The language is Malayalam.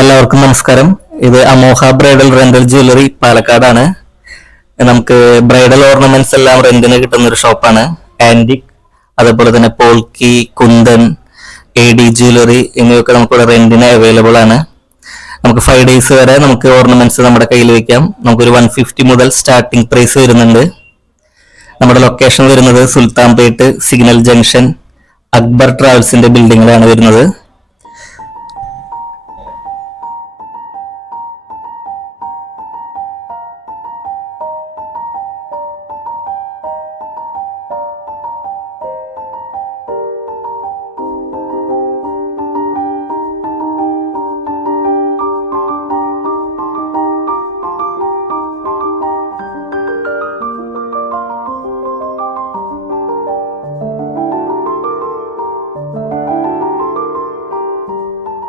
എല്ലാവർക്കും നമസ്കാരം. ഇത് അമോഹ ബ്രൈഡൽ റെന്റൽ ജ്വല്ലറി പാലക്കാടാണ്. നമുക്ക് ബ്രൈഡൽ ഓർണമെന്റ്സ് എല്ലാം റെന്റിന് കിട്ടുന്ന ഒരു ഷോപ്പാണ്. ആന്റിക്, അതുപോലെ തന്നെ പോൾക്കി, കുന്തൻ, AD ജ്വല്ലറി എന്നിവയൊക്കെ നമുക്കിവിടെ റെന്റിന് അവൈലബിൾ ആണ്. നമുക്ക് 5 days വരെ നമുക്ക് ഓർണമെന്റ്സ് നമ്മുടെ കയ്യിൽ വെക്കാം. നമുക്കൊരു 150 മുതൽ സ്റ്റാർട്ടിംഗ് പ്രൈസ് വരുന്നുണ്ട്. നമ്മുടെ ലൊക്കേഷൻ വരുന്നത് സുൽത്താൻപേട്ട് സിഗ്നൽ ജംഗ്ഷൻ അക്ബർ ട്രാവൽസിന്റെ ബിൽഡിങ്ങിലാണ് വരുന്നത്.